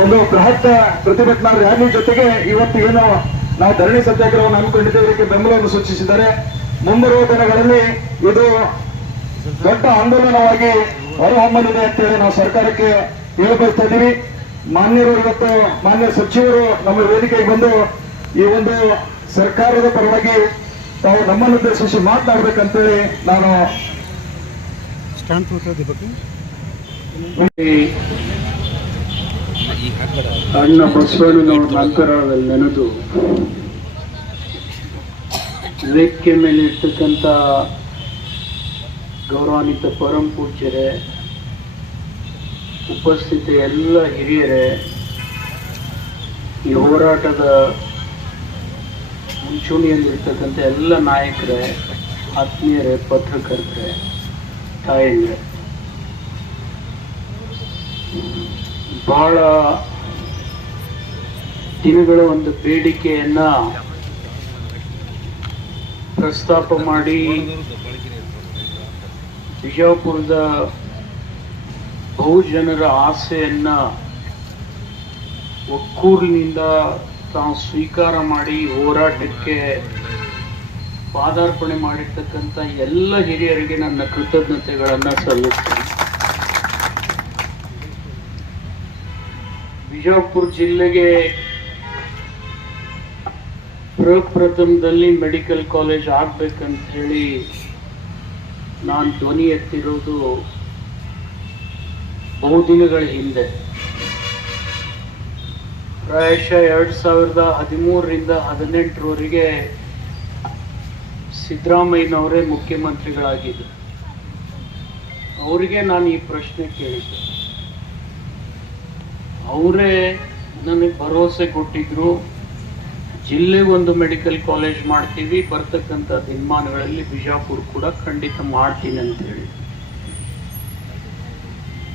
ಒಂದು ಬೃಹತ್ ಪ್ರತಿಭಟನಾ ರ್ಯಾಲಿ ಜೊತೆಗೆ ಇವತ್ತು ಏನು ನಾವು ಧರಣಿ ಸತ್ಯಾಗ್ರಹವನ್ನು ಹಮ್ಮಿಕೊಂಡಿದ್ದೇವೆ ಇದಕ್ಕೆ ಬೆಂಬಲವನ್ನು ಸೂಚಿಸಿದ್ದಾರೆ. ಮುಂಬರುವ ದಿನಗಳಲ್ಲಿ ಇದು ದೊಡ್ಡ ಆಂದೋಲನವಾಗಿ ಹೊರಹೊಮ್ಮಲಿದೆ ಅಂತೇಳಿ ನಾವು ಸರ್ಕಾರಕ್ಕೆ ಹೇಳಬಯಸ್ತಾ ಇದ್ದೀವಿ. ಮಾನ್ಯರು ಇವತ್ತು ಮಾನ್ಯ ಸಚಿವರು ನಮ್ಮ ವೇದಿಕೆಗೆ ಬಂದು ಈ ಒಂದು ಸರ್ಕಾರದ ಪರವಾಗಿ ತಾವು ನಮ್ಮನ್ನು ಉದ್ದೇಶಿಸಿ ಮಾತನಾಡಬೇಕಂತೇಳಿ ನಾನು ಅಣ್ಣ ಬಸವಣ್ಣನವರ ನಂತರದಲ್ಲಿ ನೆನೆದು ವೇದಿಕೆ ಮೇಲೆ ಇರ್ತಕ್ಕಂಥ ಗೌರವಾನ್ವಿತ ಪರಂ ಪೂಜ್ಯರೇ, ಉಪಸ್ಥಿತ ಎಲ್ಲ ಹಿರಿಯರೇ, ಈ ಹೋರಾಟದ ಮುಂಚೂಣಿಯಲ್ಲಿರ್ತಕ್ಕಂಥ ಎಲ್ಲ ನಾಯಕರೇ, ಆತ್ಮೀಯರೇ, ಪತ್ರಕರ್ತರೇ, ತಾಯಂದ್ರೆ, ಬಹಳ ದಿನಗಳ ಒಂದು ಬೇಡಿಕೆಯನ್ನ ಪ್ರಸ್ತಾಪ ಮಾಡಿ ಬಿಜಾಪುರದ ಬಹುಜನರ ಆಸೆಯನ್ನ ಒಕ್ಕೂರಿನಿಂದ ತಾವು ಸ್ವೀಕಾರ ಮಾಡಿ ಹೋರಾಟಕ್ಕೆ ಪಾದಾರ್ಪಣೆ ಮಾಡಿರ್ತಕ್ಕಂಥ ಎಲ್ಲ ಹಿರಿಯರಿಗೆ ನನ್ನ ಕೃತಜ್ಞತೆಗಳನ್ನು ಸಲ್ಲಿಸ್ತೇನೆ. ಬಿಜಾಪುರ ಜಿಲ್ಲೆಗೆ ಪ್ರಪ್ರಥಮದಲ್ಲಿ ಮೆಡಿಕಲ್ ಕಾಲೇಜ್ ಆಗ್ಬೇಕಂತ ಹೇಳಿ ನಾನು ಧ್ವನಿ ಎತ್ತಿರೋದು ಬಹುದಿನಗಳ ಹಿಂದೆ. ಪ್ರಾಯಶಃ 2013ರಿಂದ 2018ರವರೆಗೆ ಸಿದ್ದರಾಮಯ್ಯನವರೇ ಮುಖ್ಯಮಂತ್ರಿಗಳಾಗಿದ್ದರು. ಅವರಿಗೆ ನಾನು ಈ ಪ್ರಶ್ನೆ ಕೇಳಿದ್ದೆ. ಅವರೇ ನನಗೆ ಭರವಸೆ ಕೊಟ್ಟಿದ್ರು, ಜಿಲ್ಲೆಗೊಂದು ಮೆಡಿಕಲ್ ಕಾಲೇಜ್ ಮಾಡ್ತೀವಿ, ಬರ್ತಕ್ಕಂಥ ದಿನಮಾನಗಳಲ್ಲಿ ಬಿಜಾಪುರ ಕೂಡ ಖಂಡಿತ ಮಾಡ್ತೀನಿ ಅಂತ ಹೇಳಿ.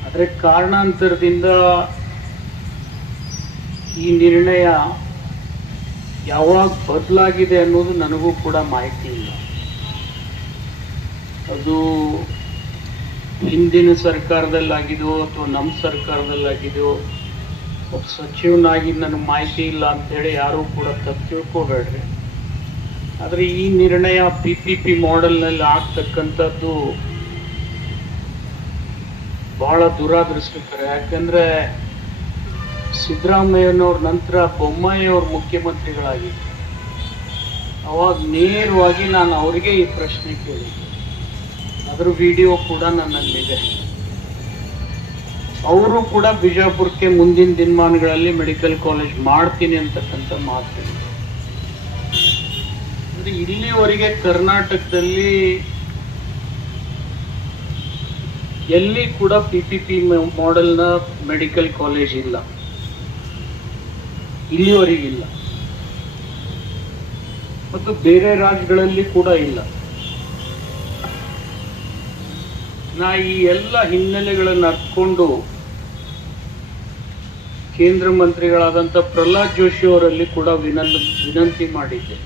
ಆದರೆ ಕಾರಣಾಂತರದಿಂದ ಈ ನಿರ್ಣಯ ಯಾವಾಗ ಬದಲಾಗಿದೆ ಅನ್ನೋದು ನನಗೂ ಕೂಡ ಮಾಹಿತಿ ಇಲ್ಲ. ಅದು ಹಿಂದಿನ ಸರ್ಕಾರದಲ್ಲಾಗಿದೆಯೋ ಅಥವಾ ನಮ್ಮ ಸರ್ಕಾರದಲ್ಲಾಗಿದೆಯೋ, ಒಬ್ಬ ಸಚಿವನಾಗಿ ನನಗೆ ಮಾಹಿತಿ ಇಲ್ಲ ಅಂಥೇಳಿ ಯಾರೂ ಕೂಡ ತಪ್ಪು ತಿಳ್ಕೋಬೇಡ್ರಿ. ಆದರೆ ಈ ನಿರ್ಣಯ PPP ಮಾಡೆಲ್ನಲ್ಲಿ ಆಗ್ತಕ್ಕಂಥದ್ದು ಬಹಳ ದುರಾದೃಷ್ಟಕರ. ಯಾಕಂದರೆ ಸಿದ್ದರಾಮಯ್ಯನವ್ರ ನಂತರ ಬೊಮ್ಮಾಯಿಯವರು ಮುಖ್ಯಮಂತ್ರಿಗಳಾಗಿದ್ದರು. ಅವಾಗ ನೇರವಾಗಿ ನಾನು ಅವರಿಗೆ ಈ ಪ್ರಶ್ನೆ ಕೇಳಿದ್ದೆ. ಅದರ ವಿಡಿಯೋ ಕೂಡ ನನ್ನಲ್ಲಿದೆ. ಅವರು ಕೂಡ ಬಿಜಾಪುರಕ್ಕೆ ಮುಂದಿನ ದಿನಮಾನಗಳಲ್ಲಿ ಮೆಡಿಕಲ್ ಕಾಲೇಜ್ ಮಾಡ್ತೀನಿ ಅಂತಕ್ಕಂಥ ಮಾತು. ಅಂದರೆ ಇಲ್ಲಿವರೆಗೆ ಕರ್ನಾಟಕದಲ್ಲಿ ಎಲ್ಲಿ ಕೂಡ PPP ಮಾಡೆಲ್ನ ಮೆಡಿಕಲ್ ಕಾಲೇಜ್ ಇಲ್ಲ, ಇಲ್ಲಿವರೆಗಿಲ್ಲ. ಮತ್ತು ಬೇರೆ ರಾಜ್ಯಗಳಲ್ಲಿ ಕೂಡ ಇಲ್ಲ. ನಾ ಈ ಎಲ್ಲ ಹಿನ್ನೆಲೆಗಳನ್ನು ಅರ್ಥಕೊಂಡು ಕೇಂದ್ರ ಮಂತ್ರಿಗಳಾದಂಥ ಪ್ರಹ್ಲಾದ್ ಜೋಶಿ ಅವರಲ್ಲಿ ಕೂಡ ವಿನಂತಿ ಮಾಡಿದ್ದೆ,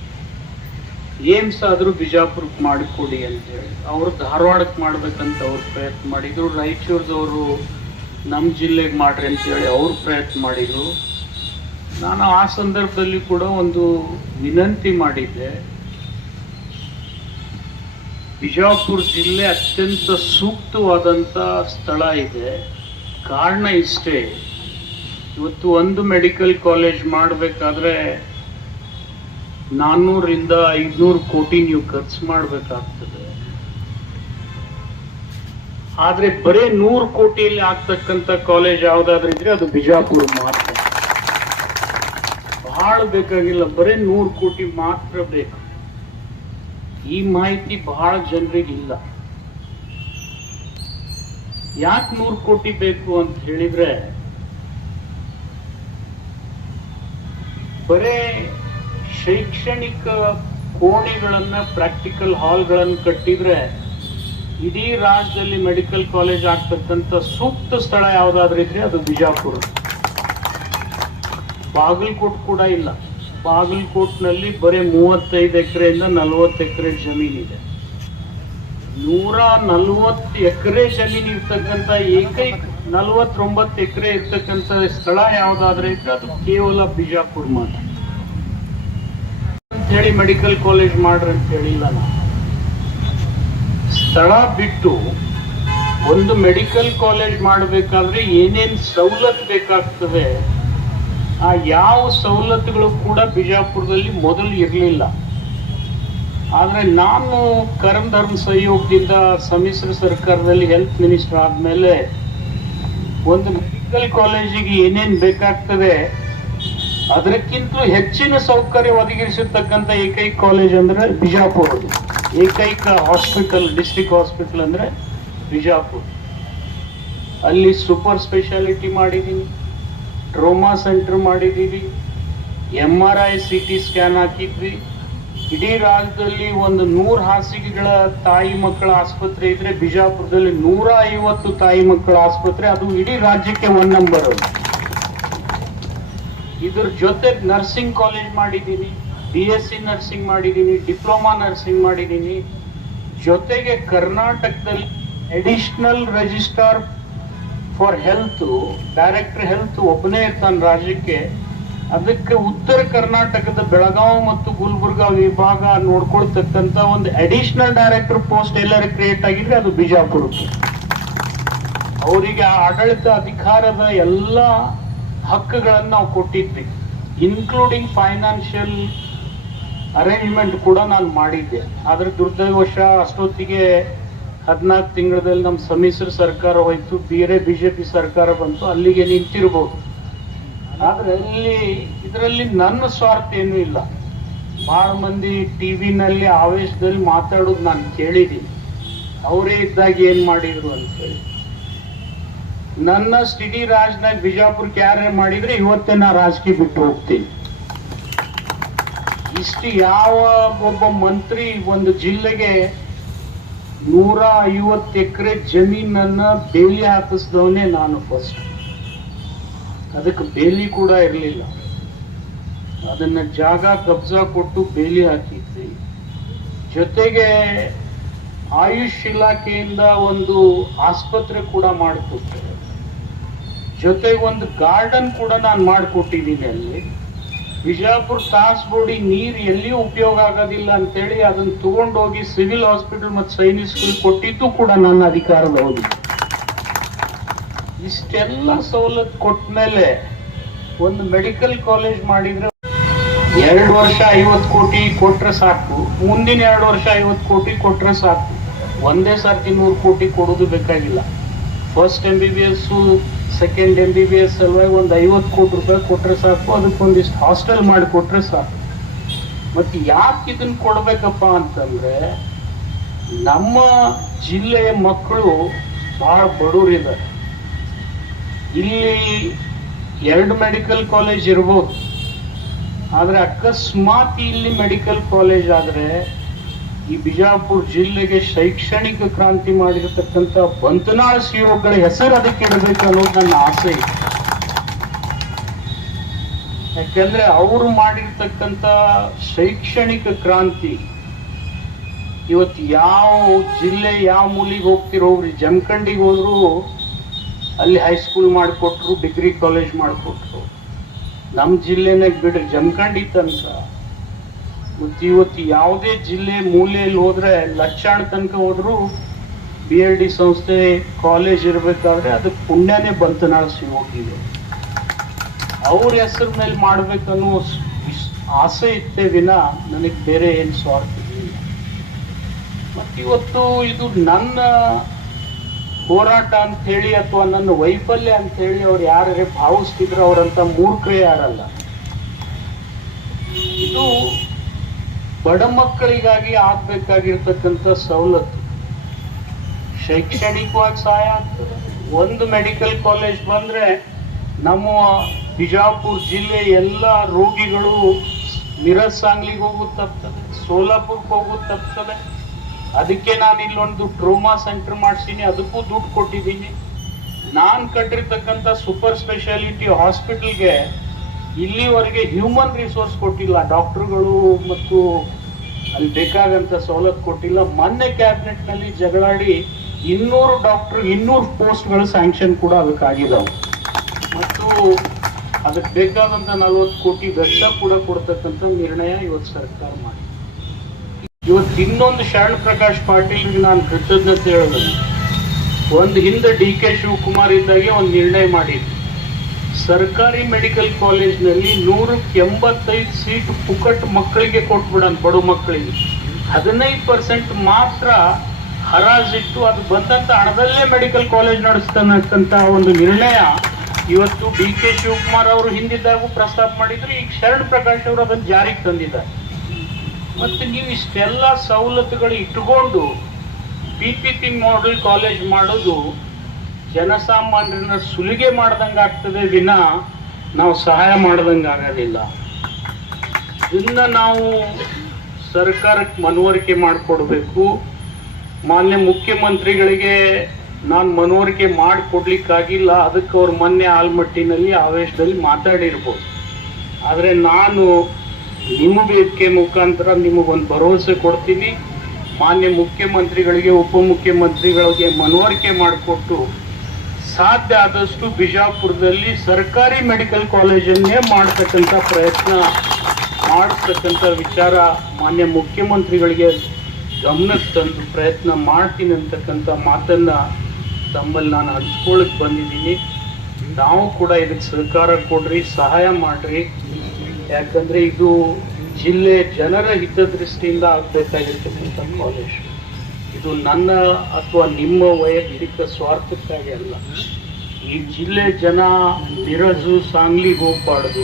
ಏಮ್ಸ್ ಆದರೂ ಬಿಜಾಪುರಕ್ಕೆ ಮಾಡಿಕೊಡಿ ಅಂತೇಳಿ. ಅವರು ಧಾರವಾಡಕ್ಕೆ ಮಾಡ್ಬೇಕಂತ ಅವ್ರು ಪ್ರಯತ್ನ ಮಾಡಿದರು. ರಾಯಚೂರದವರು ನಮ್ಮ ಜಿಲ್ಲೆಗೆ ಮಾಡ್ರಿ ಅಂತೇಳಿ ಅವ್ರು ಪ್ರಯತ್ನ ಮಾಡಿದರು. ನಾನು ಆ ಸಂದರ್ಭದಲ್ಲಿ ಕೂಡ ಒಂದು ವಿನಂತಿ ಮಾಡಿದ್ದೆ, ಬಿಜಾಪುರ ಜಿಲ್ಲೆ ಅತ್ಯಂತ ಸೂಕ್ತವಾದಂಥ ಸ್ಥಳ ಇದೆ. ಕಾರಣ ಇಷ್ಟೇ, ಇವತ್ತು ಒಂದು ಮೆಡಿಕಲ್ ಕಾಲೇಜ್ ಮಾಡಬೇಕಾದ್ರೆ 400ರಿಂದ 500 ಕೋಟಿ ನೀವು ಖರ್ಚು ಮಾಡಬೇಕಾಗ್ತದೆ. ಆದರೆ ಬರೀ 100 ಕೋಟಿಯಲ್ಲಿ ಆಗ್ತಕ್ಕಂಥ ಕಾಲೇಜ್ ಯಾವುದಾದ್ರೂ ಇದ್ರೆ ಅದು ಬಿಜಾಪುರ ಮಾತ್ರ. ಬಹಳ ಬೇಕಾಗಿಲ್ಲ, ಬರೀ 100 ಕೋಟಿ ಮಾತ್ರ ಬೇಕು. ಈ ಮಾಹಿತಿ ಬಹಳ ಜನರಿಗಿಲ್ಲ. ಯಾಕೆ 100 ಕೋಟಿ ಬೇಕು ಅಂತ ಹೇಳಿದ್ರೆ, ಬರೇ ಶೈಕ್ಷಣಿಕ ಕೋಣೆಗಳನ್ನ, ಪ್ರಾಕ್ಟಿಕಲ್ ಹಾಲ್ಗಳನ್ನು ಕಟ್ಟಿದ್ರೆ ಇಡೀ ರಾಜ್ಯದಲ್ಲಿ ಮೆಡಿಕಲ್ ಕಾಲೇಜ್ ಆಗ್ತಕ್ಕಂಥ ಸೂಕ್ತ ಸ್ಥಳ ಯಾವುದಾದ್ರೂ ಇದ್ರೆ ಅದು ಬಿಜಾಪುರ. ಬಾಗಲಕೋಟ್ ಕೂಡ ಇಲ್ಲ. ಬಾಗಲಕೋಟ್ನಲ್ಲಿ ಬರೀ 35 ಎಕರೆಯಿಂದ 40 ಎಕರೆ ಜಮೀನಿದೆ. 140 ಎಕರೆ ಜಮೀನು ಇರ್ತಕ್ಕಂಥ ಏಕೈಕ 49 ಎಕರೆ ಇರ್ತಕ್ಕಂಥ ಸ್ಥಳ ಯಾವ್ದಾದ್ರೆ ಇದ್ರೆ ಅದು ಕೇವಲ ಬಿಜಾಪುರ ಮಾತ್ರ ಅಂತ ಹೇಳಿ ಮೆಡಿಕಲ್ ಕಾಲೇಜ್ ಮಾಡ್ರಿ ಅಂತ ಹೇಳಿಲ್ಲ ನಾನು. ಸ್ಥಳ ಬಿಟ್ಟು ಒಂದು ಮೆಡಿಕಲ್ ಕಾಲೇಜ್ ಮಾಡಬೇಕಾದ್ರೆ ಏನೇನ್ ಸವಲತ್ತು ಬೇಕಾಗ್ತದೆ, ಆ ಯಾವ ಸವಲತ್ತುಗಳು ಕೂಡ ಬಿಜಾಪುರದಲ್ಲಿ ಮೊದಲು ಇರಲಿಲ್ಲ. ಆದ್ರೆ ನಾನು ಕರ್ಮ ಧರ್ಮ ಸಹಯೋಗದಿಂದ ಸಮ್ಮಿಶ್ರ ಸರ್ಕಾರದಲ್ಲಿ ಹೆಲ್ತ್ ಮಿನಿಸ್ಟರ್ ಆದ್ಮೇಲೆ ಒಂದು ಮೆಡಿಕಲ್ ಕಾಲೇಜಿಗೆ ಏನೇನ್ ಬೇಕಾಗ್ತದೆ ಅದಕ್ಕಿಂತಲೂ ಹೆಚ್ಚಿನ ಸೌಕರ್ಯ ಒದಗಿಸಿರ್ತಕ್ಕಂಥ ಏಕೈಕ ಕಾಲೇಜ್ ಅಂದ್ರೆ ಬಿಜಾಪುರ. ಏಕೈಕ ಹಾಸ್ಪಿಟಲ್, ಡಿಸ್ಟ್ರಿಕ್ಟ್ ಹಾಸ್ಪಿಟಲ್ ಅಂದ್ರೆ ಬಿಜಾಪುರ. ಅಲ್ಲಿ ಸೂಪರ್ ಸ್ಪೆಷಾಲಿಟಿ ಮಾಡಿದೀನಿ, ಟ್ರೋಮಾ ಸೆಂಟರ್ ಮಾಡಿದೀವಿ, MRI CT ಸ್ಕ್ಯಾನ್ ಹಾಕಿದ್ವಿ. ಇಡೀ ರಾಜ್ಯದಲ್ಲಿ ಒಂದು 100 ಹಾಸಿಗೆಗಳ ತಾಯಿ ಮಕ್ಕಳ ಆಸ್ಪತ್ರೆ ಇದ್ರೆ ಬಿಜಾಪುರದಲ್ಲಿ 150 ತಾಯಿ ಮಕ್ಕಳ ಆಸ್ಪತ್ರೆ, ಅದು ಇಡೀ ರಾಜ್ಯಕ್ಕೆ 1 ನಂಬರ್. ಇದ್ರ ಜೊತೆ ನರ್ಸಿಂಗ್ ಕಾಲೇಜ್ ಮಾಡಿದ್ದೀನಿ, BSc ನರ್ಸಿಂಗ್ ಮಾಡಿದ್ದೀನಿ, ಡಿಪ್ಲೊಮಾ ನರ್ಸಿಂಗ್ ಮಾಡಿದ್ದೀನಿ. ಜೊತೆಗೆ ಕರ್ನಾಟಕದಲ್ಲಿ additional registrar for health, director health ಒಬ್ಬನೇ ಇರ್ತಾನೆ ರಾಜ್ಯಕ್ಕೆ. ಅದಕ್ಕೆ ಉತ್ತರ ಕರ್ನಾಟಕದ ಬೆಳಗಾವಿ ಮತ್ತು ಗುಲ್ಬರ್ಗಾ ವಿಭಾಗ ನೋಡ್ಕೊಳ್ತಕ್ಕಂಥ ಒಂದು ಅಡಿಷನಲ್ ಡೈರೆಕ್ಟರ್ ಪೋಸ್ಟ್ ಎಲ್ಲರೂ ಕ್ರಿಯೇಟ್ ಆಗಿದ್ರೆ ಅದು ಬಿಜಾಪುರಕ್ಕೆ. ಅವರಿಗೆ ಆಡಳಿತ ಅಧಿಕಾರದ ಎಲ್ಲ ಹಕ್ಕುಗಳನ್ನು ನಾವು ಕೊಟ್ಟಿದ್ವಿ, ಇನ್ಕ್ಲೂಡಿಂಗ್ ಫೈನಾನ್ಷಿಯಲ್ ಅರೇಂಜ್ಮೆಂಟ್ ಕೂಡ ನಾನು ಮಾಡಿದ್ದೆ. ಆದ್ರೆ ದುರ್ದೈವಶ ಅಷ್ಟೊತ್ತಿಗೆ 14 ತಿಂಗಳಲ್ಲಿ ನಮ್ಮ ಸಮ್ಮಿಶ್ರ ಸರ್ಕಾರ ಹೋಯ್ತು, ಬೇರೆ ಬಿಜೆಪಿ ಸರ್ಕಾರ ಬಂತು, ಅಲ್ಲಿಗೆ ನಿಂತಿರ್ಬೋದು. ಆದ್ರೆ ಇದರಲ್ಲಿ ನನ್ನ ಸ್ವಾರ್ಥ ಏನೂ ಇಲ್ಲ. ಬಹಳ ಮಂದಿ ಟಿವಿನಲ್ಲಿ ಆವೇಶದಲ್ಲಿ ಮಾತಾಡೋದು ನಾನು ಕೇಳಿದ್ದೀನಿ, ಅವರೇ ಇದ್ದಾಗ ಏನ್ ಮಾಡಿದ್ರು ಅಂತ ಹೇಳಿ. ನನ್ನ ಇಡೀ ರಾಜ್ನಾಗ ಬಿಜಾಪುರಕ್ಕೆ ಯಾರೇ ಮಾಡಿದ್ರೆ ಇವತ್ತೇ ನಾ ರಾಜಕೀಯ ಬಿಟ್ಟು ಹೋಗ್ತೀನಿ. ಇಷ್ಟು ಯಾವ ಒಬ್ಬ ಮಂತ್ರಿ ಒಂದು ಜಿಲ್ಲೆಗೆ 150 ಎಕರೆ ಜಮೀನನ್ನ ಬೇಲಿ ಹಾಕಿಸಿದವನೇ ನಾನು ಫಸ್ಟ್. ಅದಕ್ಕೆ ಬೇಲಿ ಕೂಡ ಇರಲಿಲ್ಲ, ಅದನ್ನ ಜಾಗ ಕಬ್ಜಾ ಕೊಟ್ಟು ಬೇಲಿ ಹಾಕಿದ್ವಿ. ಜೊತೆಗೆ ಆಯುಷ್ ಇಲಾಖೆಯಿಂದ ಒಂದು ಆಸ್ಪತ್ರೆ ಕೂಡ ಮಾಡಿಕೊಟ್ಟೆ, ಜೊತೆಗೆ ಒಂದು ಗಾರ್ಡನ್ ಕೂಡ ನಾನು ಮಾಡಿಕೊಟ್ಟಿದ್ದೀನಿ. ಅಲ್ಲಿ ಬಿಜಾಪುರ ತಾಸ್ಬೋಡಿ ನೀರು ಎಲ್ಲಿಯೂ ಉಪಯೋಗ ಆಗೋದಿಲ್ಲ ಅಂತೇಳಿ ಅದನ್ನ ತಗೊಂಡೋಗಿ ಸಿವಿಲ್ ಹಾಸ್ಪಿಟಲ್ ಮತ್ತು ಸೈನಿಕ್ ಸ್ಕೂಲ್ ಕೊಟ್ಟಿದ್ದು ಕೂಡ ನನ್ನ ಅಧಿಕಾರದ ಹೋಗಿ. ಇಷ್ಟೆಲ್ಲ ಸವಲತ್ತು ಕೊಟ್ಟ ಮೇಲೆ ಒಂದು ಮೆಡಿಕಲ್ ಕಾಲೇಜ್ ಮಾಡಿದ್ರೆ 2 ವರ್ಷ 50 ಕೋಟಿ ಕೊಟ್ರೆ ಸಾಕು, ಮುಂದಿನ 2 ವರ್ಷ 50 ಕೋಟಿ ಕೊಟ್ರೆ ಸಾಕು. ಒಂದೇ ಸರ್ತಿ 100 ಕೋಟಿ ಕೊಡೋದು ಬೇಕಾಗಿಲ್ಲ. ಫಸ್ಟ್ MBBS, ಸೆಕೆಂಡ್ MBBS ಸಲುವಾಗಿ ಒಂದು 50 ಕೋಟಿ ರೂಪಾಯಿ ಕೊಟ್ರೆ ಸಾಕು, ಅದಕ್ಕೊಂದಿಷ್ಟು ಹಾಸ್ಟೆಲ್ ಮಾಡಿ ಕೊಟ್ರೆ ಸಾಕು. ಮತ್ತೆ ಯಾಕೆ ಇದನ್ನ ಕೊಡ್ಬೇಕಪ್ಪ ಅಂತಂದ್ರೆ, ನಮ್ಮ ಜಿಲ್ಲೆಯ ಮಕ್ಕಳು ಬಹಳ ಬಡವರಿದ್ದಾರೆ. ಇಲ್ಲಿ 2 ಮೆಡಿಕಲ್ ಕಾಲೇಜ್ ಇರ್ಬೋದು, ಆದ್ರೆ ಅಕಸ್ಮಾತ್ ಇಲ್ಲಿ ಮೆಡಿಕಲ್ ಕಾಲೇಜ್ ಆದ್ರೆ ಈ ಬಿಜಾಪುರ ಜಿಲ್ಲೆಗೆ ಶೈಕ್ಷಣಿಕ ಕ್ರಾಂತಿ ಮಾಡಿರತಕ್ಕಂಥ ಬಂತನಾಳ ಸಿಒಗಳ ಹೆಸರು ಅದಕ್ಕೆ ಇಡಬೇಕು ಅನ್ನೋದು ನನ್ನ ಆಸೆ ಇದೆ. ಯಾಕೆಂದ್ರೆ ಅವರು ಮಾಡಿರ್ತಕ್ಕಂಥ ಶೈಕ್ಷಣಿಕ ಕ್ರಾಂತಿ ಇವತ್ತು ಯಾವ ಜಿಲ್ಲೆ ಯಾವ ಮೂಲಿಗೆ ಹೋಗ್ತಿರೋವ್ರಿ, ಜಮಖಂಡಿಗೆ ಹೋದ್ರು ಅಲ್ಲಿ ಹೈಸ್ಕೂಲ್ ಮಾಡಿಕೊಟ್ರು, ಡಿಗ್ರಿ ಕಾಲೇಜ್ ಮಾಡಿಕೊಟ್ರು. ನಮ್ಮ ಜಿಲ್ಲೆನಾಗ ಬಿಡ್ರಿ, ಜಮಖಂಡಿ ತನಕ. ಮತ್ತು ಇವತ್ತು ಯಾವುದೇ ಜಿಲ್ಲೆ ಮೂಲೆಯಲ್ಲಿ ಹೋದ್ರೆ ಲಕ್ಷಾಣ ತನಕ ಹೋದ್ರು BLD ಸಂಸ್ಥೆ ಕಾಲೇಜ್ ಇರಬೇಕಾದ್ರೆ ಅದಕ್ಕೆ ಪುಣ್ಯನೇ ಬಂತನಾಳ ಹೋಗಿದೆ. ಅವ್ರ ಹೆಸರು ಮೇಲೆ ಮಾಡ್ಬೇಕನ್ನೋ ಆಸೆ ಇತ್ತೇ ವಿನ ನನಗೆ ಬೇರೆ ಏನು ಸ್ವಾರ್ಥ ಇರಲಿಲ್ಲ. ಮತ್ತಿವತ್ತು ಇದು ನನ್ನ ಹೋರಾಟ ಅಂತ ಹೇಳಿ ಅಥವಾ ನನ್ನ ವೈಫಲ್ಯ ಅಂತ ಹೇಳಿ ಅವ್ರು ಯಾರೇ ಭಾವಿಸ್ತಿದ್ರು ಅವರಂತ ಮೂರ್ಖರೇ ಯಾರಲ್ಲ. ಇದು ಬಡ ಮಕ್ಕಳಿಗಾಗಿ ಆಗ್ಬೇಕಾಗಿರ್ತಕ್ಕಂಥ ಸವಲತ್ತು. ಶೈಕ್ಷಣಿಕವಾಗಿ ಸಹಾಯ ಆಗ್ತದೆ. ಒಂದು ಮೆಡಿಕಲ್ ಕಾಲೇಜ್ ಬಂದ್ರೆ ನಮ್ಮ ಬಿಜಾಪುರ ಜಿಲ್ಲೆ ಎಲ್ಲ ರೋಗಿಗಳು ಮಿರಜ್ ಸಾಂಗ್ಲಿಗೆ ಹೋಗೋದು ತಪ್ತದೆ, ಸೋಲಾಪುರಕ್ಕೆ ಹೋಗೋದು ತಪ್ತದೆ. ಅದಕ್ಕೆ ನಾನು ಇಲ್ಲೊಂದು ಟ್ರೋಮಾ ಸೆಂಟರ್ ಮಾಡಿಸೀನಿ, ಅದಕ್ಕೂ ದುಡ್ಡು ಕೊಟ್ಟಿದ್ದೀನಿ. ನಾನು ಕಟ್ಟಿರ್ತಕ್ಕಂಥ ಸೂಪರ್ ಸ್ಪೆಷಾಲಿಟಿ ಹಾಸ್ಪಿಟಲ್ಗೆ ಇಲ್ಲಿವರೆಗೆ ಹ್ಯೂಮನ್ ರಿಸೋರ್ಸ್ ಕೊಟ್ಟಿಲ್ಲ, ಡಾಕ್ಟರ್ಗಳು ಮತ್ತು ಅಲ್ಲಿ ಬೇಕಾಗಂತ ಸವಲತ್ತು ಕೊಟ್ಟಿಲ್ಲ. ಮೊನ್ನೆ ಕ್ಯಾಬಿನೆಟ್ನಲ್ಲಿ ಜಗಳಾಡಿ 200 ಡಾಕ್ಟರ್ 200 ಪೋಸ್ಟ್ಗಳು ಸ್ಯಾಂಕ್ಷನ್ ಕೂಡ ಅದಕ್ಕಾಗಿದ್ದಾವೆ ಮತ್ತು ಅದಕ್ಕೆ ಬೇಕಾದಂತ 40 ಕೋಟಿ ವೆಚ್ಚ ಕೂಡ ಕೊಡ್ತಕ್ಕಂಥ ನಿರ್ಣಯ ಇವತ್ತು ಸರ್ಕಾರ ಮಾಡಿ. ಇವತ್ತು ಇನ್ನೊಂದು ಶರಣ್ ಪ್ರಕಾಶ್ ಪಾಟೀಲ್ಗೆ ನಾನು ಕೃತಜ್ಞತೆ ಹೇಳೋದು, ಒಂದು ಹಿಂದೆ ಡಿ.ಕೆ. ಶಿವಕುಮಾರ್ ಇದ್ದಾಗೆ ಒಂದು ನಿರ್ಣಯ ಮಾಡಿದ್ರು, ಸರ್ಕಾರಿ ಮೆಡಿಕಲ್ ಕಾಲೇಜ್ನಲ್ಲಿ 185 ಸೀಟ್ ಪುಕಟ್ ಮಕ್ಕಳಿಗೆ ಕೊಟ್ಬಿಡೋಣ, ಬಡ ಮಕ್ಕಳಿಗೆ 15% ಮಾತ್ರ ಹರಾಜಿಟ್ಟು ಅದು ಬಂದಂತ ಹಣದಲ್ಲೇ ಮೆಡಿಕಲ್ ಕಾಲೇಜ್ ನಡೆಸ್ತಕ್ಕಂತ ಒಂದು ನಿರ್ಣಯ ಇವತ್ತು ಡಿ.ಕೆ. ಶಿವಕುಮಾರ್ ಅವರು ಹಿಂದಿದ್ದಾಗೂ ಪ್ರಸ್ತಾಪ ಮಾಡಿದ್ರು. ಈಗ ಶರಣ್ ಪ್ರಕಾಶ್ ಅವರು ಅದನ್ನು ಜಾರಿಗೆ ತಂದಿದ್ದಾರೆ. ಮತ್ತೆ ನೀವು ಇಷ್ಟೆಲ್ಲ ಸವಲತ್ತುಗಳು ಇಟ್ಟುಕೊಂಡು PPP ಮಾಡೆಲ್ ಕಾಲೇಜ್ ಮಾಡೋದು ಜನಸಾಮಾನ್ಯರನ್ನ ಸುಲಿಗೆ ಮಾಡ್ದಂಗೆ ಆಗ್ತದೆ ವಿನ ನಾವು ಸಹಾಯ ಮಾಡ್ದಂಗೆ ಆಗೋದಿಲ್ಲ. ಇದನ್ನ ನಾವು ಸರ್ಕಾರಕ್ಕೆ ಮನವರಿಕೆ ಮಾಡಿಕೊಡ್ಬೇಕು. ಮಾನ್ಯ ಮುಖ್ಯಮಂತ್ರಿಗಳಿಗೆ ನಾನು ಮನವರಿಕೆ ಮಾಡಿಕೊಡ್ಲಿಕ್ಕಾಗಿಲ್ಲ, ಅದಕ್ಕೆ ಅವ್ರು ಮೊನ್ನೆ ಆಲ್ಮಟ್ಟಿನಲ್ಲಿ ಆವೇಶದಲ್ಲಿ ಮಾತಾಡಿರ್ಬೋದು. ಆದರೆ ನಾನು ನಿಮ್ಮ ವೇದಿಕೆ ಮುಖಾಂತರ ನಿಮಗೊಂದು ಭರವಸೆ ಕೊಡ್ತೀನಿ, ಮಾನ್ಯ ಮುಖ್ಯಮಂತ್ರಿಗಳಿಗೆ ಉಪಮುಖ್ಯಮಂತ್ರಿಗಳಿಗೆ ಮನವರಿಕೆ ಮಾಡಿಕೊಟ್ಟು ಸಾಧ್ಯ ಆದಷ್ಟು ಬಿಜಾಪುರದಲ್ಲಿ ಸರ್ಕಾರಿ ಮೆಡಿಕಲ್ ಕಾಲೇಜನ್ನೇ ಮಾಡ್ತಕ್ಕಂಥ ಪ್ರಯತ್ನ ಮಾಡತಕ್ಕಂಥ ವಿಚಾರ ಮಾನ್ಯ ಮುಖ್ಯಮಂತ್ರಿಗಳಿಗೆ ಗಮನಕ್ಕೆ ತಂದು ಪ್ರಯತ್ನ ಮಾಡ್ತೀನಿ ಅಂತಕ್ಕಂಥ ಮಾತನ್ನ ತಮ್ಮಲ್ಲಿ ನಾನು ಹಂಚ್ಕೊಳ್ಳಕ್ಕೆ ಬಂದಿದ್ದೀನಿ. ನಾವು ಕೂಡ ಇದಕ್ಕೆ ಸಹಕಾರ ಕೊಡ್ರಿ, ಸಹಾಯ ಮಾಡ್ರಿ. ಯಾಕಂದ್ರೆ ಇದು ಜಿಲ್ಲೆ ಜನರ ಹಿತದೃಷ್ಟಿಯಿಂದ ಆಗಬೇಕಾಗಿರ್ತಕ್ಕಂಥ ಕಾಲೇಜ್. ಇದು ನನ್ನ ಅಥವಾ ನಿಮ್ಮ ವೈಯಕ್ತಿಕ ಸ್ವಾರ್ಥಕ್ಕಾಗಿ ಅಲ್ಲ. ಈ ಜಿಲ್ಲೆ ಜನ ಮಿರಜು ಸಾಂಗ್ಲಿಗೆ ಹೋಗ್ಬಾರ್ದು.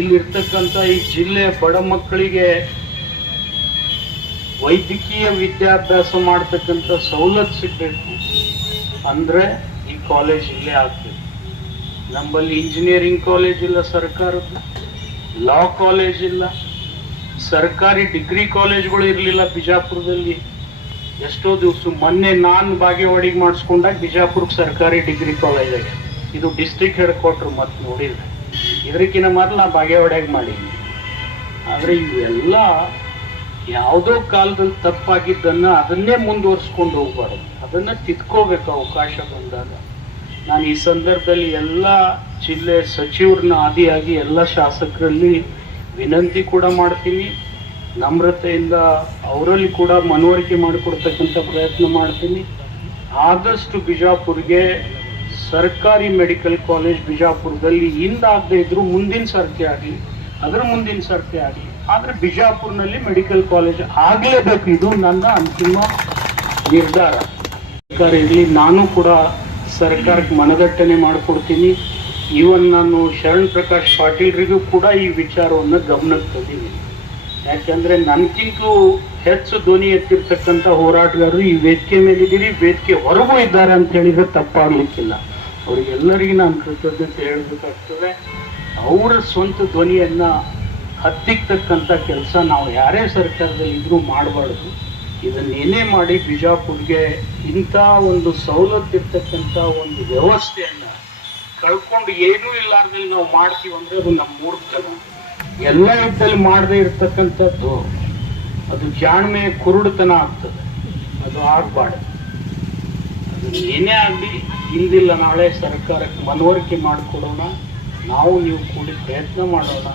ಇಲ್ಲಿರ್ತಕ್ಕಂಥ ಈ ಜಿಲ್ಲೆ ಬಡ ಮಕ್ಕಳಿಗೆ ವೈದ್ಯಕೀಯ ವಿದ್ಯಾಭ್ಯಾಸ ಮಾಡ್ತಕ್ಕಂಥ ಸವಲತ್ತು ಸಿಗಬೇಕು ಅಂದ್ರೆ ಈ ಕಾಲೇಜ್ ಇಲ್ಲೇ ಆಗ್ತದೆ. ನಮ್ಮಲ್ಲಿ ಇಂಜಿನಿಯರಿಂಗ್ ಕಾಲೇಜ್ ಇಲ್ಲ, ಸರ್ಕಾರದ ಲಾ ಕಾಲೇಜ್ ಇಲ್ಲ, ಸರ್ಕಾರಿ ಡಿಗ್ರಿ ಕಾಲೇಜ್ಗಳು ಇರಲಿಲ್ಲ ಬಿಜಾಪುರದಲ್ಲಿ. ಎಷ್ಟೋ ದಿವಸ ಮೊನ್ನೆ ನಾನು ಬಾಗೇವಾಡಿಗೆ ಮಾಡಿಸ್ಕೊಂಡಾಗ ಬಿಜಾಪುರಕ್ಕೆ ಸರ್ಕಾರಿ ಡಿಗ್ರಿ ಕಾಲೇಜ್ ಆಗಿದೆ. ಇದು ಡಿಸ್ಟ್ರಿಕ್ಟ್ ಹೆಡ್ ಕ್ವಾರ್ಟರ್. ಮತ್ತೆ ನೋಡಿದ್ರೆ ಇದಕ್ಕಿಂತ ಮೊದಲು ನಾ ಬಾಗೇವಾಡಿಗೆ ಮಾಡೀನಿ. ಆದರೆ ಇವೆಲ್ಲ ಯಾವುದೋ ಕಾಲದಲ್ಲಿ ತಪ್ಪಾಗಿದ್ದನ್ನು ಅದನ್ನೇ ಮುಂದುವರ್ಸ್ಕೊಂಡು ಹೋಗ್ಬಾರ್ದು, ಅದನ್ನು ತಿದ್ಕೋಬೇಕು ಅವಕಾಶ ಬಂದಾಗ. ನಾನು ಈ ಸಂದರ್ಭದಲ್ಲಿ ಎಲ್ಲ ಜಿಲ್ಲೆ ಸಚಿವರನ್ನ ಆದಿಯಾಗಿ ಎಲ್ಲ ಶಾಸಕರಲ್ಲಿ ವಿನಂತಿ ಕೂಡ ಮಾಡ್ತೀನಿ, ನಮ್ರತೆಯಿಂದ ಅವರಲ್ಲಿ ಕೂಡ ಮನವರಿಕೆ ಮಾಡಿಕೊಡ್ತಕ್ಕಂಥ ಪ್ರಯತ್ನ ಮಾಡ್ತೀನಿ. ಆದಷ್ಟು ಬಿಜಾಪುರ್ಗೆ ಸರ್ಕಾರಿ ಮೆಡಿಕಲ್ ಕಾಲೇಜ್ ಬಿಜಾಪುರದಲ್ಲಿ ಹಿಂದಾಗದೇ ಇದ್ರು ಮುಂದಿನ ಸರ್ತಿ ಆಗಲಿ, ಅದರ ಮುಂದಿನ ಸರ್ತಿ ಆಗಲಿ, ಆದರೆ ಬಿಜಾಪುರ್ನಲ್ಲಿ ಮೆಡಿಕಲ್ ಕಾಲೇಜ್ ಆಗಲೇಬೇಕು. ಇದು ನನ್ನ ಅಂತಿಮ ನಿರ್ಧಾರ. ಸರ್ಕಾರ ಇರಲಿ, ನಾನು ಕೂಡ ಸರ್ಕಾರಕ್ಕೆ ಮನದಟ್ಟಣೆ ಮಾಡಿಕೊಡ್ತೀನಿ. ಇವನ್ ನಾನು ಶರಣ್ ಪ್ರಕಾಶ್ ಪಾಟೀಲ್ರಿಗೂ ಕೂಡ ಈ ವಿಚಾರವನ್ನು ಗಮನಕ್ಕೆ ತಂದಿದ್ದೀನಿ. ಯಾಕೆಂದರೆ ನನಗಿಂತಲೂ ಹೆಚ್ಚು ಧ್ವನಿ ಎತ್ತಿರ್ತಕ್ಕಂಥ ಹೋರಾಟಗಾರರು ಈ ವೇದಿಕೆ ಮೇಲಿದ್ದೀರಿ, ವೇದಿಕೆ ಹೊರಗೂ ಇದ್ದಾರೆ ಅಂತ ಹೇಳಿದ್ರೆ ತಪ್ಪಾಗಲಿಕ್ಕಿಲ್ಲ. ಅವರಿಗೆಲ್ಲರಿಗೂ ನಾನು ಕೃತಜ್ಞತೆ ಹೇಳಬೇಕಾಗ್ತದೆ. ಅವರ ಸ್ವಂತ ಧ್ವನಿಯನ್ನು ಹತ್ತಿಕ್ಕತಕ್ಕಂಥ ಕೆಲಸ ನಾವು ಯಾರೇ ಸರ್ಕಾರದಲ್ಲಿ ಇದ್ರೂ ಮಾಡಬಾರ್ದು. ಇದನ್ನೇನೇ ಮಾಡಿ ಬಿಜಾಪುರ್ಗೆ ಇಂಥ ಒಂದು ಸವಲತ್ತಿರ್ತಕ್ಕಂಥ ಒಂದು ವ್ಯವಸ್ಥೆಯನ್ನು ಕಳ್ಕೊಂಡು ಏನೂ ಇಲ್ಲಾರ್ದಲ್ಲಿ ನಾವು ಮಾಡ್ತೀವಿ ಅಂದರೆ ಅದು ನಮ್ಮ ಮೂರ್ಖತನ. ಎಲ್ಲ ಇದ್ದಲ್ಲಿ ಮಾಡದೇ ಇರ್ತಕ್ಕಂಥದ್ದು ಅದು ಜಾಣ್ಮೆ ಕುರುಡುತನ ಆಗ್ತದೆ. ಅದು ಆಗಬಾರ್ದು. ಅದು ಏನೇ ಆಗಲಿ ಇಂದಿಲ್ಲ ನಾಳೆ ಸರ್ಕಾರಕ್ಕೆ ಮನವರಿಕೆ ಮಾಡಿಕೊಡೋಣ. ನಾವು ನೀವು ಕೂಡಿ ಪ್ರಯತ್ನ ಮಾಡೋಣ.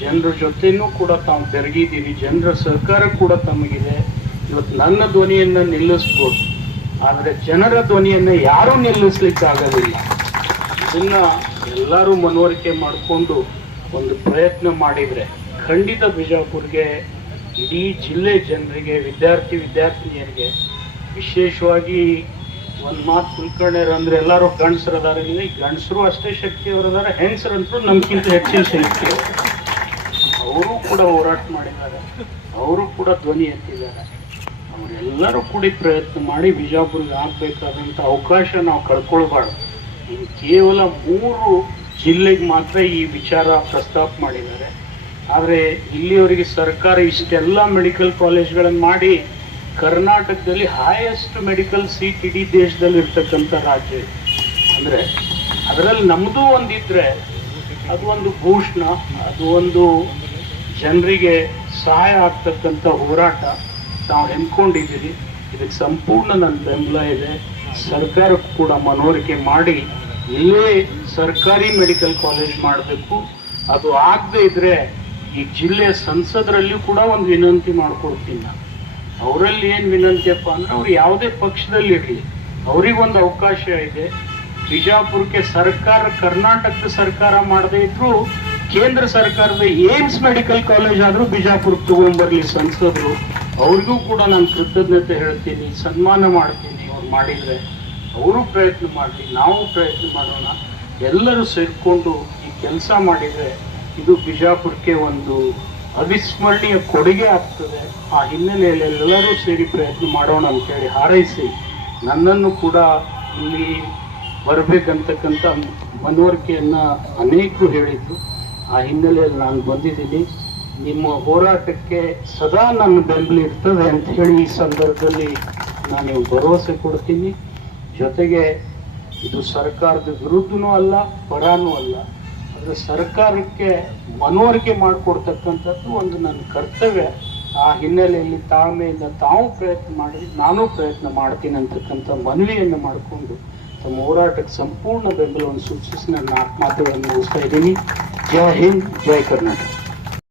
ಜನರ ಜೊತೆನೂ ಕೂಡ ತಾವು ಬೆರಗಿದ್ದೀರಿ, ಜನರ ಸಹಕಾರ ಕೂಡ ತಮಗಿದೆ. ಇವತ್ತು ನನ್ನ ಧ್ವನಿಯನ್ನು ನಿಲ್ಲಿಸ್ಬೋದು, ಆದರೆ ಜನರ ಧ್ವನಿಯನ್ನು ಯಾರೂ ನಿಲ್ಲಿಸ್ಲಿಕ್ಕೆ ಆಗೋದಿಲ್ಲ. ಇದನ್ನ ಎಲ್ಲರೂ ಮನವರಿಕೆ ಮಾಡಿಕೊಂಡು ಒಂದು ಪ್ರಯತ್ನ ಮಾಡಿದರೆ ಖಂಡಿತ ಬಿಜಾಪುರ್ಗೆ, ಇಡೀ ಜಿಲ್ಲೆ ಜನರಿಗೆ, ವಿದ್ಯಾರ್ಥಿನಿಯರಿಗೆ, ವಿಶೇಷವಾಗಿ ಒಂದು ಮಾತು ಕುಲ್ಕರ್ಣಿಯರು ಅಂದರೆ ಎಲ್ಲರೂ ಗಂಡಸರದಾರ. ಇಲ್ಲಿ ಗಂಡಸರು ಅಷ್ಟೇ ಶಕ್ತಿಯವರದಾರ, ಹೆಂಗಸರಂತರೂ ನಮ್ಗಿಂತ ಹೆಚ್ಚಿನ ಶಕ್ತಿ. ಅವರು ಕೂಡ ಹೋರಾಟ ಮಾಡಿದ್ದಾರೆ, ಅವರು ಕೂಡ ಧ್ವನಿ ಎತ್ತಿದ್ದಾರೆ. ಅವರೆಲ್ಲರೂ ಕೂಡಿ ಪ್ರಯತ್ನ ಮಾಡಿ ಬಿಜಾಪುರ್ಗೆ ಆಗಬೇಕಾದಂಥ ಅವಕಾಶ ನಾವು ಕಳ್ಕೊಳ್ಬಾರ್ದು. ಇನ್ನು ಕೇವಲ 3 ಜಿಲ್ಲೆಗೆ ಮಾತ್ರ ಈ ವಿಚಾರ ಪ್ರಸ್ತಾಪ ಮಾಡಿದ್ದಾರೆ. ಆದರೆ ಇಲ್ಲಿಯವರೆಗೆ ಸರ್ಕಾರ ಇಷ್ಟೆಲ್ಲ ಮೆಡಿಕಲ್ ಕಾಲೇಜ್ಗಳನ್ನು ಮಾಡಿ ಕರ್ನಾಟಕದಲ್ಲಿ ಹೈಯೆಸ್ಟ್ ಮೆಡಿಕಲ್ ಸೀಟ್ ಇಡೀ ದೇಶದಲ್ಲಿ ಇರ್ತಕ್ಕಂಥ ರಾಜ್ಯ ಅಂದರೆ ಅದರಲ್ಲಿ ನಮ್ಮದು ಒಂದಿದ್ರೆ ಅದು ಒಂದು ಭೂಷಣ, ಅದು ಒಂದು ಜನರಿಗೆ ಸಹಾಯ ಆಗ್ತಕ್ಕಂಥ ಹೋರಾಟ ನಾವು ಹೆಮ್ಕೊಂಡಿದ್ದೀರಿ. ಇದಕ್ಕೆ ಸಂಪೂರ್ಣ ನನ್ನ ಬೆಂಬಲ ಇದೆ. ಸರ್ಕಾರಕ್ಕೂ ಕೂಡ ಮನವರಿಕೆ ಮಾಡಿ ಇಲ್ಲೇ ಸರ್ಕಾರಿ ಮೆಡಿಕಲ್ ಕಾಲೇಜ್ ಮಾಡಬೇಕು. ಅದು ಆಗದೆ ಇದ್ರೆ ಈ ಜಿಲ್ಲೆಯ ಸಂಸದರಲ್ಲಿಯೂ ಕೂಡ ಒಂದು ವಿನಂತಿ ಮಾಡ್ಕೊಡ್ತೀನಿ ನಾನು. ಅವರಲ್ಲಿ ಏನು ವಿನಂತಿಯಪ್ಪ ಅಂದ್ರೆ ಅವ್ರು ಯಾವುದೇ ಪಕ್ಷದಲ್ಲಿ ಇರಲಿ, ಅವ್ರಿಗೊಂದು ಅವಕಾಶ ಇದೆ. ಬಿಜಾಪುರಕ್ಕೆ ಸರ್ಕಾರ, ಕರ್ನಾಟಕದ ಸರ್ಕಾರ ಮಾಡದೇ ಇದ್ರು ಕೇಂದ್ರ ಸರ್ಕಾರದ ಏಮ್ಸ್ ಮೆಡಿಕಲ್ ಕಾಲೇಜ್ ಆದರೂ ಬಿಜಾಪುರಕ್ಕೆ ತಗೊಂಡ್ಬರ್ಲಿ ಸಂಸದರು. ಅವ್ರಿಗೂ ಕೂಡ ನಾನು ಕೃತಜ್ಞತೆ ಹೇಳ್ತೀನಿ, ಸನ್ಮಾನ ಮಾಡ್ತೀನಿ. ಅವ್ರು ಮಾಡಿದರೆ ಅವರು ಪ್ರಯತ್ನ ಮಾಡಲಿ, ನಾವು ಪ್ರಯತ್ನ ಮಾಡೋಣ. ಎಲ್ಲರೂ ಸೇರಿಕೊಂಡು ಈ ಕೆಲಸ ಮಾಡಿದರೆ ಇದು ಬಿಜಾಪುರಕ್ಕೆ ಒಂದು ಅವಿಸ್ಮರಣೀಯ ಕೊಡುಗೆ ಆಗ್ತದೆ. ಆ ಹಿನ್ನೆಲೆಯಲ್ಲಿ ಎಲ್ಲರೂ ಸೇರಿ ಪ್ರಯತ್ನ ಮಾಡೋಣ ಅಂತೇಳಿ ಹಾರೈಸಿ, ನನ್ನನ್ನು ಕೂಡ ಇಲ್ಲಿ ಬರಬೇಕಂತಕ್ಕಂಥ ಮನವರಿಕೆಯನ್ನು ಅನೇಕರು ಹೇಳಿದ್ದು. ಆ ಹಿನ್ನೆಲೆಯಲ್ಲಿ ನಾನು ಬಂದಿದ್ದೀನಿ. ನಿಮ್ಮ ಹೋರಾಟಕ್ಕೆ ಸದಾ ನನ್ನ ಬೆಂಬಲ ಇರ್ತದೆ ಅಂತ ಹೇಳಿ ಈ ಸಂದರ್ಭದಲ್ಲಿ ನಾನು ಭರವಸೆ ಕೊಡ್ತೀನಿ. ಜೊತೆಗೆ ಇದು ಸರ್ಕಾರದ ವಿರುದ್ಧನೂ ಅಲ್ಲ, ಪರಾನೂ ಅಲ್ಲ. ಆದರೆ ಸರ್ಕಾರಕ್ಕೆ ಮನವರಿಕೆ ಮಾಡಿಕೊಡ್ತಕ್ಕಂಥದ್ದು ಒಂದು ನನ್ನ ಕರ್ತವ್ಯ. ಆ ಹಿನ್ನೆಲೆಯಲ್ಲಿ ತಾಳ್ಮೆಯಿಂದ ತಾವು ಪ್ರಯತ್ನ ಮಾಡಿ, ನಾನು ಪ್ರಯತ್ನ ಮಾಡ್ತೀನಿ ಅಂತಕ್ಕಂಥ ಮನವಿಯನ್ನು ಮಾಡಿಕೊಂಡು ತಮ್ಮ ಹೋರಾಟಕ್ಕೆ ಸಂಪೂರ್ಣ ಬೆಂಬಲವನ್ನು ಸೂಚಿಸಿ ನನ್ನ ಮಾತುಗಳನ್ನು ಮುಗಿಸ್ತಾ ಇದ್ದೀನಿ. ಜೈ ಹಿಂದ್, ಜೈ ಕರ್ನಾಟಕ.